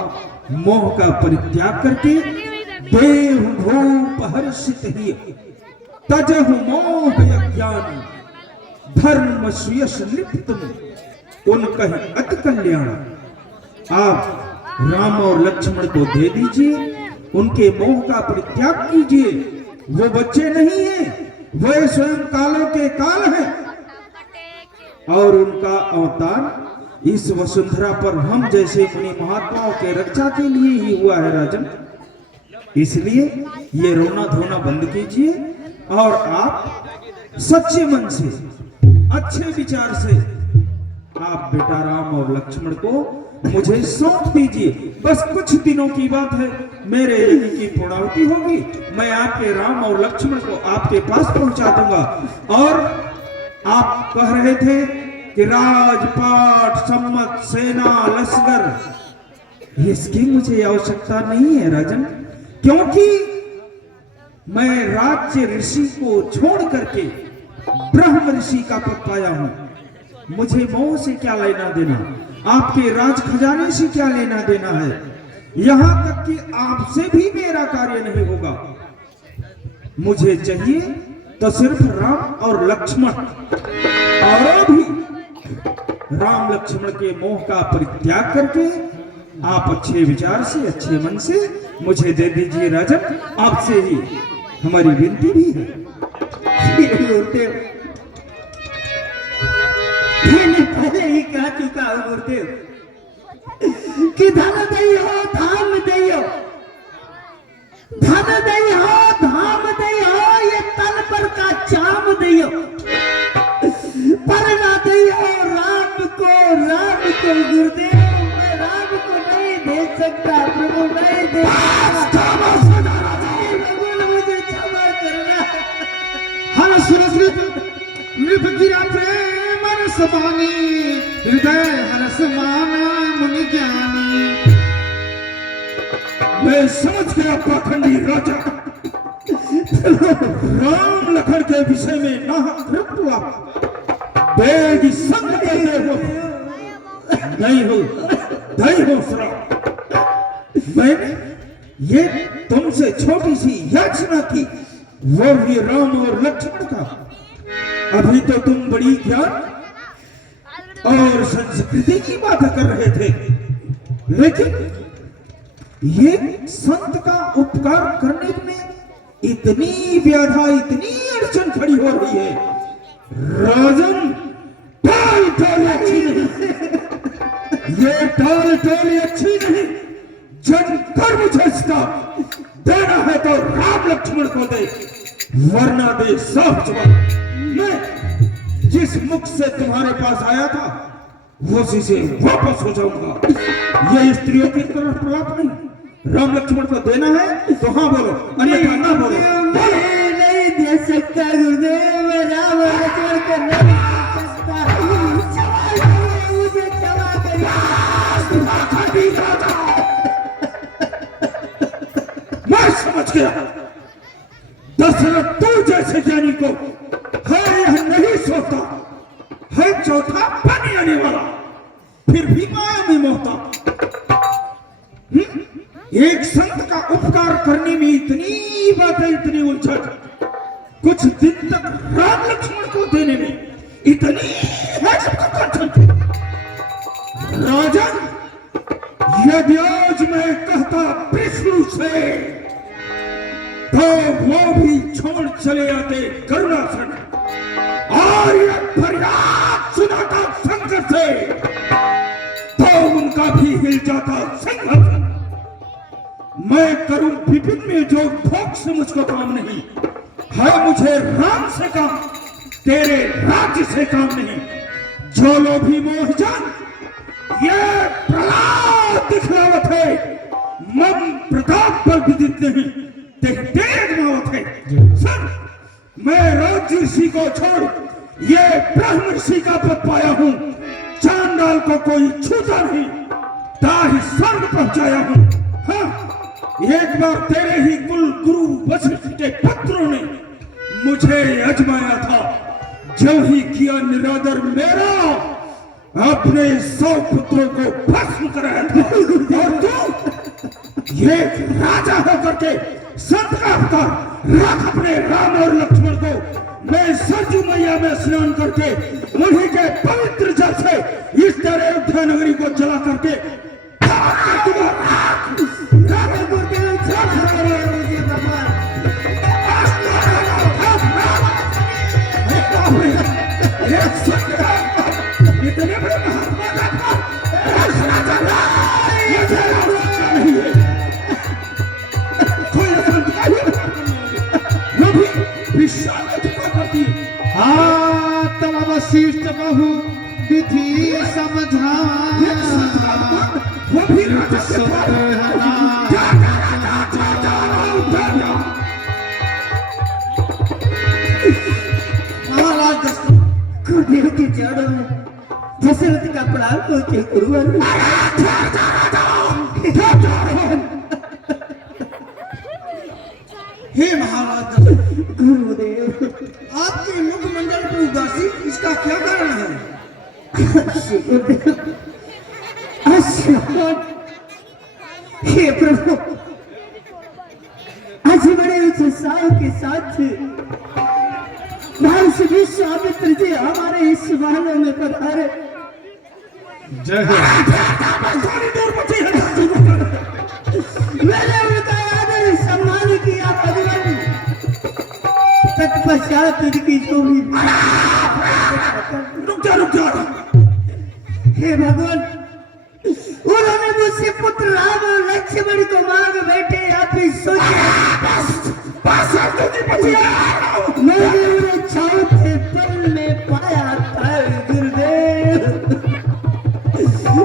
मोह का परित्याग करके देव भूप हर्षित ही तजहु मोह अज्ञान धर्म सुयश लिप्त उनका ही अति कल्याण। आप राम और लक्ष्मण को दे दीजिए, उनके मोह का परित्याग कीजिए। वो बच्चे नहीं हैं, वे स्वयं कालों के काल हैं और उनका अवतार इस वसुंधरा पर हम जैसे मुनि महात्माओं के रक्षा के लिए ही हुआ है राजन। इसलिए ये रोना धोना बंद कीजिए और आप सच्चे मन से अच्छे विचार से आप बेटा राम और लक्ष्मण को मुझे सौंप दीजिए। बस कुछ दिनों की बात है, मेरे यज्ञ की पूर्णाहुति होगी, मैं आपके राम और लक्ष्मण को आपके पास पहुंचा दूंगा। और आप कह रहे थे कि राजपाट, सम्मत, सेना, लश्कर, इसकी मुझे आवश्यकता नहीं है राजन, क्योंकि मैं राज्य ऋषि को छोड़ करके ब्रह्म ऋषि का पद पाया हूं। मुझे मोह से क्या लेना देना, आपके राज खजाने से क्या लेना देना है। यहां तक कि आपसे भी मेरा कार्य नहीं होगा। मुझे चाहिए तो सिर्फ राम और लक्ष्मण, और भी राम लक्ष्मण के मोह का परित्याग करके आप अच्छे विचार से, अच्छे मन से मुझे दे दीजिए राजन। आपसे ही हमारी विनती भी है। मैंने पहले ही कह चुका हूँ गुरुदेव कि धन दैयो धाम दैयो, धन दैयो धाम दैयो, ये तन पर का चाम दैयो, पर ना दैयो राम को, राम को गुरुदेव मैं राम को नहीं दे सकता, प्रभु नहीं दे सकता, मुझे क्षमा करना। हर्ष नृप गिरा प्रेम रस बानी, हृदय हर्ष माना मुनि ज्ञानी। मैं समझ गया पाखंडी राजा, राम लखन के विषय में नाहक हुआ, बेगी संग नहीं हो श्राप। मैंने ये तुमसे छोटी सी याचना की, वो भी राम और लक्ष्मण का। अभी तो तुम बड़ी ज्ञान और संस्कृति की बात कर रहे थे, लेकिन ये संत का उपकार करने में इतनी व्याधा, इतनी अड़चन खड़ी हो रही है। राजन, टाल टाल अच्छी नहीं, ये टाल टाल अच्छी नहीं। जन कर मुझे इसका देना है तो राम लक्ष्मण को दे, वरना दे साफ जवाब। मैं जिस मुख से तुम्हारे पास आया था उसी से वापस हो जाऊंगा। ये स्त्रियों की तरफ प्रलाप नहीं। राम लक्ष्मण को देना है तो हाँ बोलो, अन्यथा ना बोलो। मैं नहीं दे सकता गुरुदेव, राम और लक्ष्मण को नहीं दे सकता, मुझे क्षमा करिए। मैं समझ गया, दशरथ तू जैसे ज्ञानी को है यह नहीं सोता है, चौथा पानी आने वाला, फिर भी माया में मोहता। एक संत का उपकार करने में इतनी बातें, इतनी उलझन, कुछ दिन तक राम लक्ष्मण को देने में इतनी है सबका कंठन। राजन, यदि आज मैं कहता विष्णु से तो वो भी छोड़ चले आते करुणासन, और ये फरियाद सुनाता शंकर से तो उनका भी हिल जाता सिंहासन। मैं करूं विपिन में जो भोग से मुझको काम नहीं है, मुझे राम से काम, तेरे राज्य से काम नहीं। जो लोभी मोहजन ये प्रहलाद दिखलावत है, मम प्रताप पर विदित नहीं, तेज है। सर, मैं राज्य ऋषि को छोड़ ये ब्रह्म ऋषि का पद पाया हूं। चांडाल को कोई छूता नहीं, ताहि स्वर्ग पहुंचाया हूं। हाँ, एक बार तेरे ही कुल गुरु वशिष्ठ के पुत्रों ने मुझे आजमाया था, जो ही किया निरादर मेरा, अपने 100 पुत्रों को भस्म कराया था। और तू ये राजा होकर के संत का अवतार रख अपने राम और लक्ष्मण को। मैं सरजू मैया में स्नान करके उन्हीं के पवित्र जल से इस तरह अयोध्या नगरी को जला करके इतने बड़े महात्मा तब वशिष्ठ बहु विधि समझा, वो भी राजा के द्वार। जा, जा, जा, जा, जा, जा, जा। महाराज दशरथ गुरुदेव के चरणों में दशरथ का प्रणाम करते गुरुवर। हे महाराज दशरथ, गुरुदेव आपके मुखमंडल पर उदासी, इसका क्या कारण है? हे प्रभु, आज बड़े उत्साह के साथ महर्षि विश्वामित्र जी हमारे इस महल में पधारे। जय हो। मैंने उनका आदर सम्मान किया भगवान, तत्पश्चात उनकी जो भी रुक जा। हे भगवान, उन्होंने मुझसे पुत्र राम और लक्ष्मण को मांग बैठे। आप ही सोचे मैंने उन्हें चौथे पल में पाया था गुरुदेव।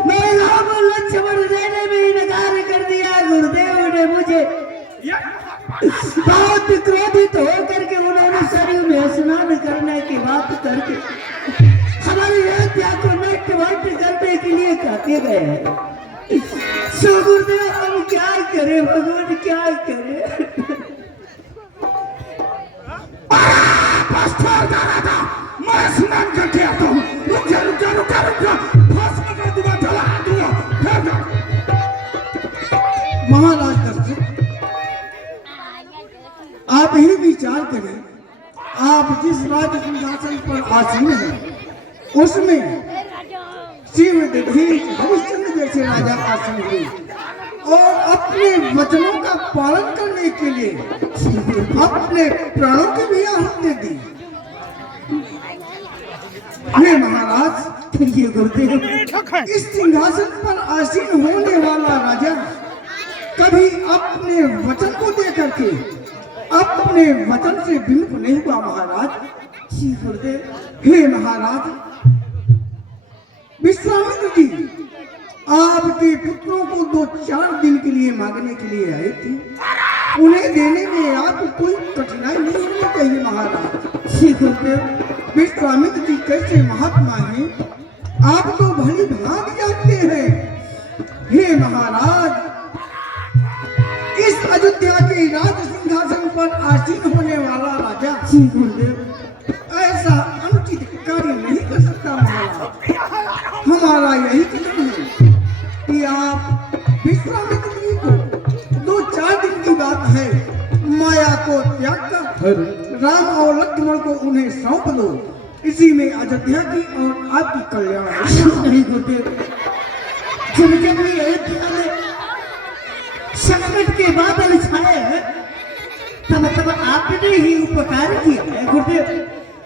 मैं राम और लक्ष्मण देने में इनकार कर दिया। गुरुदेव ने मुझे बहुत क्रोधित होकर के उन्होंने सरयू में स्नान करने की बात करके हमारी अयोध्या को नष्ट करने के लिए कहते गए। सो गुरुदेव हम क्या करें भगवान, क्या करें? मैं स्नान करके आता हूँ। रुक जा। भस्म कर दूंगा, जला दूंगा। महाराज दशरथ, आप ही विचार करें, आप जिस राज सिंहासन पर आसीन हैं उसमें शिव दधीच हरिश्चंद्र जैसे राजा आसीन हुए और अपने वचनों का पालन करने के लिए अपने प्राणों की भी आहुति दी। हे महाराज, ये गुरुदेव, इस सिंहासन पर आसीन होने वाला राजा कभी अपने वचन को दे करके अपने वचन से विमुख नहीं हुआ। महाराज जी गुरुदेव, हे महाराज विश्वामित्र जी आपके पुत्रों को 2-4 दिन के लिए मांगने के लिए आए थे। उन्हें देने में आपको कोई कठिनाई नहीं होनी चाहिए। महाराज जी गुरुदेव, विश्वामित्र जी कैसे महात्मा हैं, आप तो भली भांति जानते हैं। हे महाराज, इस अयोध्या के राज सिंहासन पर आसीन होने वाला राजा जी गुरुदेव, ऐसा अनुचित कार्य नहीं कर सकता। महाराज, हमारा यही चिंतन है कि आप विश्वामित्र जी को 2-4 दिन की बात है, माया को त्याग कर राम और लक्ष्मण को उन्हें सौंप दो। इसी में अयोध्या की और आपकी कल्याण है। नहीं गुरुदेव, जब ये अयोध्या में संकट के बादल छाए हैं तब आपने ही उपकार किया है। गुरुदेव,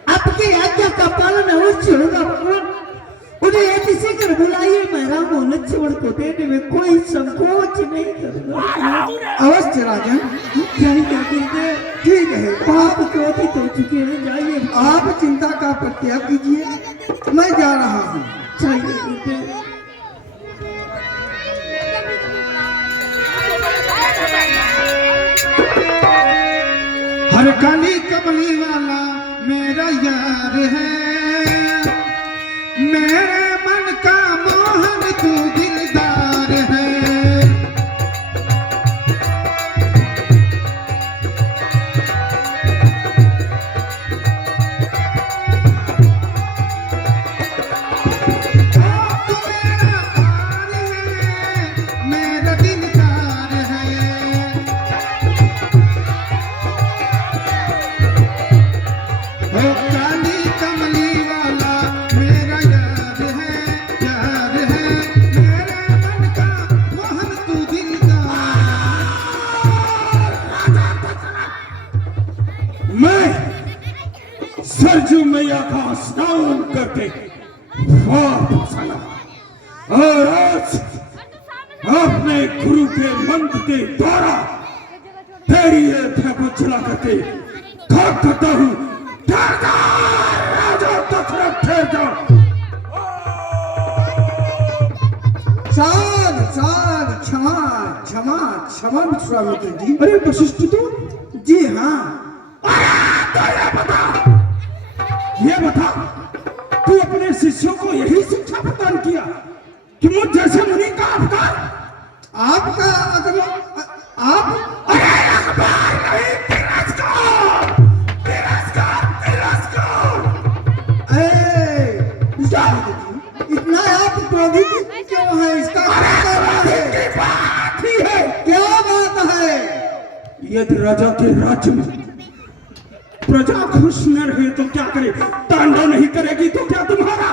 आपकी आज्ञा का पालन अवश्य होगा। उन्हें ऐसे कर बुलाइए, मैं राम और लक्ष्मण को देने में कोई संकोच नहीं करूंगा। अवश्य राजन, जाइए गुरुदेव। ठीक है, आप क्रोधित हो चुके हैं, जाइए। आप चिंता का परित्याग कीजिए, मैं जा रहा हूँ। जाइए गुरुदेव। हर काली कमली वाला मेरा यार है, मेरे मन का मोहन तू दिलदार है। मेरा दिलदार है, ओ काली कमली वाला मेरा यार है, मेरे मन का मोहन तू दिलदार। मैं सरजू मैया का स्नान करके वापस आया और आज अपने गुरु के मंत्र के द्वारा तेरी अयोध्या को चला करके खाक करता हूँ। ठहर जा राजा दशरथ, ठहर जा। साध साध क्षमा क्षमा क्षमा विश्वामित्र जी। अरे वशिष्ठ तू जी हाँ। ये बता तू अपने शिष्यों को यही शिक्षा प्रदान किया कि मुझ जैसे मुनि का अवतार आपका आप अरे अखबार नहीं, तिरस्कार तिरस्कार तिरस्कार। विश्वामित्र जी, इतना आप क्रोधित क्यों है? इसका क्या कारण है? बात ही है क्या बात है? यदि राजा के राज्य में प्रजा खुश न रहे तो क्या करे, तांडव नहीं करेगी तो क्या तुम्हारा